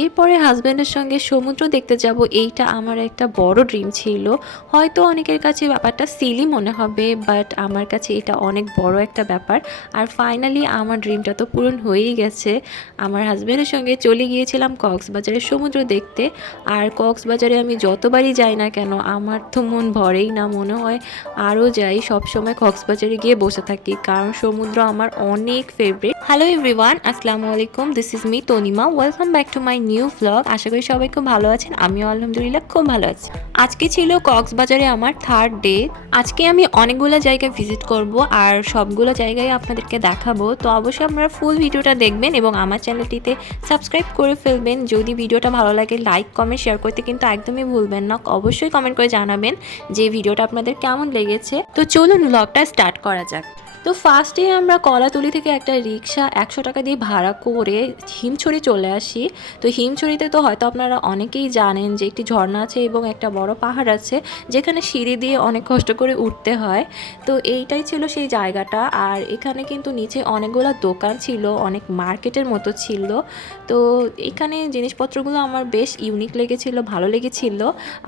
এরপরে হাজব্যান্ডের সঙ্গে সমুদ্র দেখতে যাব, এইটা আমার একটা বড় ড্রিম ছিল। হয়তো অনেকের কাছে ব্যাপারটা সিলি মনে হবে, বাট আমার কাছে এটা অনেক বড় একটা ব্যাপার। আর ফাইনালি আমার ড্রিমটা তো পূরণ হয়েই গেছে। আমার হাজব্যান্ডের সঙ্গে চলে গিয়েছিলাম কক্সবাজারের সমুদ্র দেখতে। আর কক্সবাজারে আমি যতবারই যাই না কেন আমার তো মন ভরেই না, মনে হয় আরও যাই। সবসময় কক্সবাজারে গিয়ে বসে থাকি, কারণ সমুদ্র আমার অনেক ফেভারিট। হ্যালো এভরিওয়ান, আসসালামু আলাইকুম, this is me Tanima. Welcome back to my new vlog. আশা করি সবাই খুব ভালো আছেন, আমিও আলহামদুলিল্লাহ খুব ভালো আছি। আজকে ছিল কক্সবাজারে আমার থার্ড ডে। আজকে আমি অনেকগুলো জায়গায় ভিজিট করব আর সবগুলো জায়গায় আপনাদেরকে দেখাবো। তো অবশ্যই আপনারা ফুল ভিডিওটা দেখবেন এবং আমার চ্যানেলটিতে সাবস্ক্রাইব করে ফেলবেন। যদি ভিডিওটা ভালো লাগে লাইক কমেন্ট শেয়ার করতে কিন্তু একদমই ভুলবেন না। অবশ্যই কমেন্ট করে জানাবেন যে ভিডিওটা আপনাদের কেমন লেগেছে। তো চলুন ভ্লগটা স্টার্ট করা যাক। তো ফার্স্টে আমরা কলাতলি থেকে একটা রিক্সা 100 টাকা দিয়ে ভাড়া করে হিমছড়ি চলে আসি। তো হিমছড়িতে তো হয়তো আপনারা অনেকেই জানেন যে একটি ঝর্ণা আছে এবং একটা বড় পাহাড় আছে, যেখানে সিঁড়ি দিয়ে অনেক কষ্ট করে উঠতে হয়। তো এইটাই ছিল সেই জায়গাটা। আর এখানে কিন্তু নিচে অনেকগুলো দোকান ছিল, অনেক মার্কেটের মতো ছিল। তো এখানে জিনিসপত্রগুলো আমার বেশ ইউনিক লেগেছিল, ভালো লেগেছিল।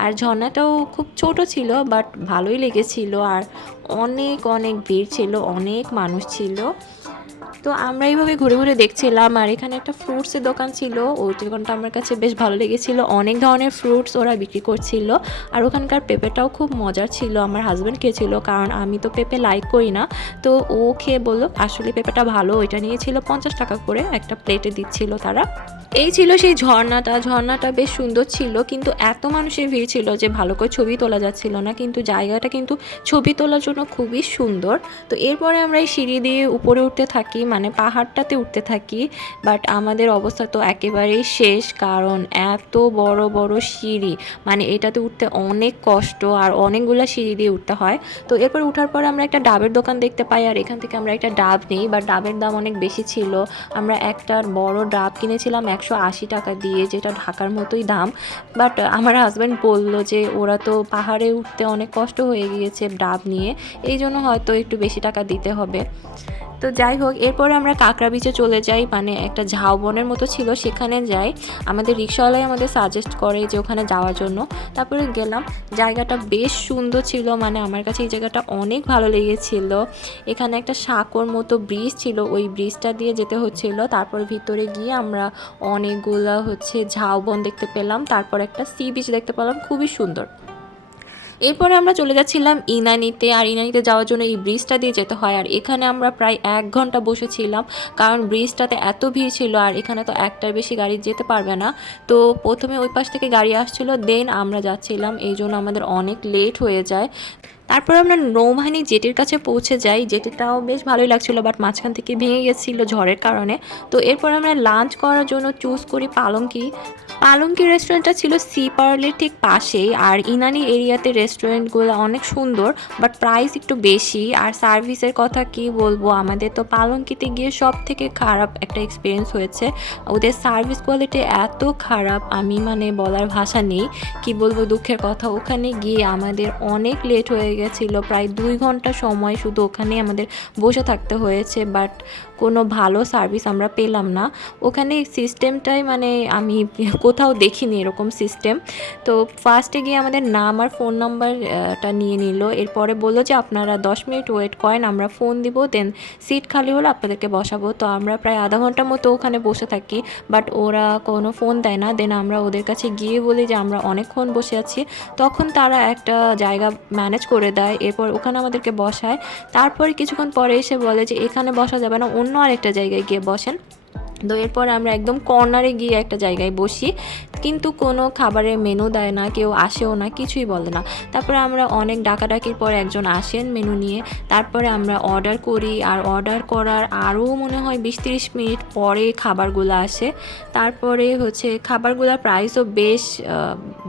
আর ঝর্ণাটাও খুব ছোট ছিল, বাট ভালোই লেগেছিল। আর অনেক অনেক ভিড় ছিল, অনেক মানুষ ছিল। তো আমরা এইভাবে ঘুরে ঘুরে দেখছিলাম। আর এখানে একটা ফ্রুটসের দোকান ছিল, ওই দোকানটা আমার কাছে বেশ ভালো লেগেছিল। অনেক ধরনের ফ্রুটস ওরা বিক্রি করছিল। আর ওখানকার পেঁপেটাও খুব মজার ছিল। আমার হাজব্যান্ড খেয়েছিল, কারণ আমি তো পেঁপে লাইক করি না। তো ও খেয়ে বললো আসলে পেঁপেটা ভালো। ওইটা নিয়েছিল 50 টাকা করে, একটা প্লেটে দিচ্ছিল তারা। এই ছিল সেই ঝর্ণাটা বেশ সুন্দর ছিল, কিন্তু এত মানুষের ভিড় ছিল যে ভালো করে ছবি তোলা যাচ্ছিল না। কিন্তু জায়গাটা কিন্তু ছবি তোলার জন্য খুবই সুন্দর। তো এরপরে আমরা এই সিঁড়ি দিয়ে উপরে উঠতে থাকি, মানে পাহাড়টাতে উঠতে থাকি। বাট আমাদের অবস্থা তো একেবারেই শেষ, কারণ এত বড় বড় সিঁড়ি, মানে এটাতে উঠতে অনেক কষ্ট। আর অনেকগুলো সিঁড়ি দিয়ে উঠতে হয়। তো এরপর উঠার পরে আমরা একটা ডাবের দোকান দেখতে পাই, আর এখান থেকে আমরা একটা ডাব নিই। বাট ডাবের দাম অনেক বেশি ছিল। আমরা একটা বড় ডাব কিনেছিলাম 180 টাকা দিয়ে, যেটা ঢাকার মতোই দাম। বাট আমার হাজব্যান্ড বললো যে ওরা তো পাহাড়ে উঠতে অনেক কষ্ট হয়ে গিয়েছে ডাব নিয়ে, এই জন্য হয়তো একটু বেশি টাকা দিতে হবে। তো যাই হোক, এরপরে আমরা কাঁকড়া বিচে চলে যাই, মানে একটা ঝাউবনের মতো ছিল, সেখানে যাই। আমাদের রিক্সাওয়ালাই আমাদের সাজেস্ট করে যে ওখানে যাওয়ার জন্য। তারপরে গেলাম, জায়গাটা বেশ সুন্দর ছিল, মানে আমার কাছে এই জায়গাটা অনেক ভালো লেগেছিল। এখানে একটা সাঁকোর মতো ব্রিজ ছিল, ওই ব্রিজটা দিয়ে যেতে হচ্ছিল। তারপর ভিতরে গিয়ে আমরা অনেকগুলা ঝাউবন দেখতে পেলাম। তারপর একটা সি বিচ দেখতে পেলাম, খুবই সুন্দর। এরপরে আমরা চলে যাচ্ছিলাম ইনানিতে। আর ইনানিতে যাওয়ার জন্য এই ব্রিজটা দিয়ে যেতে হয়। আর এখানে আমরা প্রায় 1 ঘন্টা বসেছিলাম, কারণ ব্রিজটাতে এত ভিড় ছিল। আর এখানে তো একটার বেশি গাড়ি যেতে পারবে না। তো প্রথমে ওই পাশ থেকে গাড়ি আসছিল, দেন আমরা যাচ্ছিলাম, এই জন্য আমাদের অনেক লেট হয়ে যায়। তারপর আমরা নৌবাহিনী জেটির কাছে পৌঁছে যাই। জেটিটাও বেশ ভালোই লাগছিলো, বাট মাঝখান থেকে ভেঙে গেছিলো ঝড়ের কারণে। তো এরপর আমরা লাঞ্চ করার জন্য চুজ করি পালঙ্কি রেস্টুরেন্টটা ছিল সি পার্লের ঠিক পাশেই। আর ইনানি এরিয়াতে রেস্টুরেন্টগুলো অনেক সুন্দর, বাট প্রাইস একটু বেশি। আর সার্ভিসের কথা কি বলবো, আমাদের তো পালঙ্কিতে গিয়ে সব থেকে খারাপ একটা এক্সপিরিয়েন্স হয়েছে। ওদের সার্ভিস কোয়ালিটি এত খারাপ, আমি মানে বলার ভাষা নেই। কি বলবো, দুঃখের কথা। ওখানে গিয়ে আমাদের অনেক লেট হয়ে গেছিলো, প্রায় 2 ঘন্টা সময় শুধু ওখানেই আমাদের বসে থাকতে হয়েছে। বাট কোনো ভালো সার্ভিস আমরা পেলাম না। ওখানে সিস্টেমটাই মানে আমি কোথাও দেখিনি এরকম সিস্টেম। তো ফার্স্টে গিয়ে আমাদের নাম আর ফোন নাম্বারটা নিয়ে নিল। এরপরে বললো যে আপনারা 10 মিনিট ওয়েট করেন, আমরা ফোন দিব, দেন সিট খালি হলে আপনাদেরকে বসাবো। তো আমরা প্রায় আধা ঘন্টার মতো ওখানে বসে থাকি, বাট ওরা কোনো ফোন দেয় না। দেন আমরা ওদের কাছে গিয়ে বলি যে আমরা অনেকক্ষণ বসে আছি। তখন তারা একটা জায়গা ম্যানেজ করে দেয়, এরপর ওখানে আমাদেরকে বসায়। তারপরে কিছুক্ষণ পরে এসে বলে যে এখানে বসা যাবে না, অন্য আরেকটা জায়গায় গিয়ে বসেন। তো এরপর আমরা একদম কর্নারে গিয়ে একটা জায়গায় বসি, কিন্তু কোনো খাবারের মেনু দেয় না, কেউ আসেও না, কিছুই বলে না। তারপরে আমরা অনেক ডাকাডাকির পর একজন আসেন মেনু নিয়ে। তারপরে আমরা অর্ডার করি, আর অর্ডার করার আরও মনে হয় 20-30 মিনিট পরে খাবারগুলো আসে। তারপরে খাবারগুলোর প্রাইসও বেশ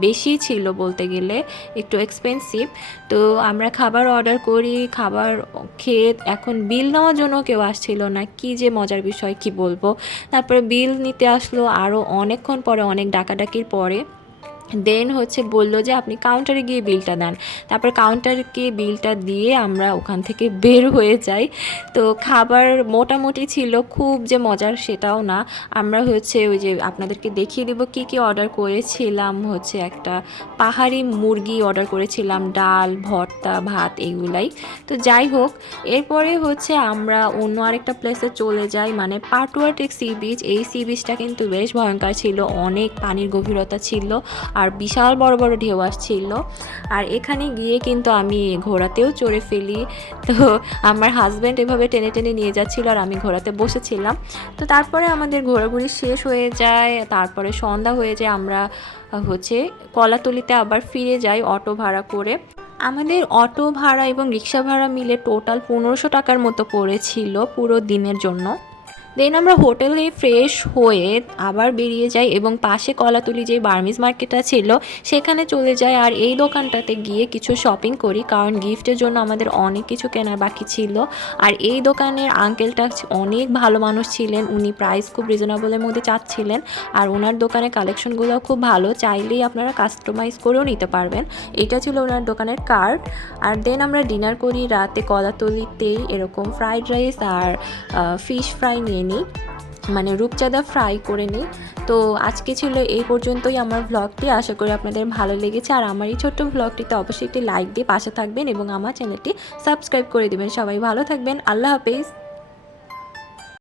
বেশি ছিল, বলতে গেলে একটু এক্সপেন্সিভ। তো আমরা খাবার অর্ডার করি, খাবার খেয়ে এখন বিল নেওয়ার জন্য কেউ আসছিল না। কি যে মজার বিষয়, কি বলবো। তারপরে বিল নিতে আসলো আরও অনেকক্ষণ পরে, অনেক ডাকাডাকির পরে। দেন হচ্ছে বলল যে আপনি কাউন্টারে গিয়ে বিলটা দেন। তারপর কাউন্টারে গিয়ে বিলটা দিয়ে আমরা ওখান থেকে বের হয়ে যাই। তো খাবার মোটামুটি ছিল, খুব যে মজার সেটাও না। আমরা হচ্ছে ওই যে আপনাদেরকে দেখিয়ে দেবো কী কী অর্ডার করেছিলাম। হচ্ছে একটা পাহাড়ি মুরগি অর্ডার করেছিলাম, ডাল, ভর্তা, ভাত এগুলাই। তো যাই হোক, এরপরে হচ্ছে আমরা অন্য আরেকটা প্লেসে চলে যাই, মানে পাটুয়া টেক সি বিচ। এই সি বিচটা কিন্তু বেশ ভয়ঙ্কর ছিল, অনেক পানির গভীরতা ছিল আর বিশাল বড় বড় ঢেউ আসছিল। আর এখানে গিয়ে কিন্তু আমি ঘোড়াতেও চড়ে ফেলি। তো আমার হাজব্যান্ড এভাবে টেনে টেনে নিয়ে যাচ্ছিল আর আমি ঘোড়াতে বসেছিলাম। তো তারপরে আমাদের ঘোরাঘুরি শেষ হয়ে যায়, তারপরে সন্ধ্যা হয়ে যায়। আমরা হচ্ছে কলাতলিতে আবার ফিরে যাই অটো ভাড়া করে। আমাদের অটো ভাড়া এবং রিক্সা ভাড়া মিলে টোটাল 1500 টাকার মতো পড়েছিল পুরো দিনের জন্য। দেন আমরা হোটেলে ফ্রেশ হয়ে আবার বেরিয়ে যাই এবং পাশে কলাতলি যে বার্মিজ মার্কেটটা ছিল সেখানে চলে যাই। আর এই দোকানটাতে গিয়ে কিছু শপিং করি, কারণ গিফটের জন্য আমাদের অনেক কিছু কেনার বাকি ছিল। আর এই দোকানের আঙ্কেলটা অনেক ভালো মানুষ ছিলেন, উনি প্রাইস খুব রিজনেবলের মধ্যে চাচ্ছিলেন। আর ওনার দোকানের কালেকশনগুলোও খুব ভালো, চাইলেই আপনারা কাস্টমাইজ করেও নিতে পারবেন। এটা ছিল ওনার দোকানের কার্ড। আর দেন আমরা ডিনার করি রাতে কলাতলিতেই, এরকম ফ্রাইড রাইস আর ফিশ ফ্রাই নিয়ে নিই, মানে রূপচাঁদা ফ্রাই করে নিই। তো আজকে ছিল এই পর্যন্তই আমার ভ্লগটি, আশা করি আপনাদের ভালো লেগেছে। আর আমার এই ছোট্ট ভ্লগটিতে অবশ্যই একটি লাইক দিয়ে পাশে থাকবেন এবং আমার চ্যানেলটি সাবস্ক্রাইব করে দেবেন। সবাই ভালো থাকবেন, আল্লাহ হাফেজ।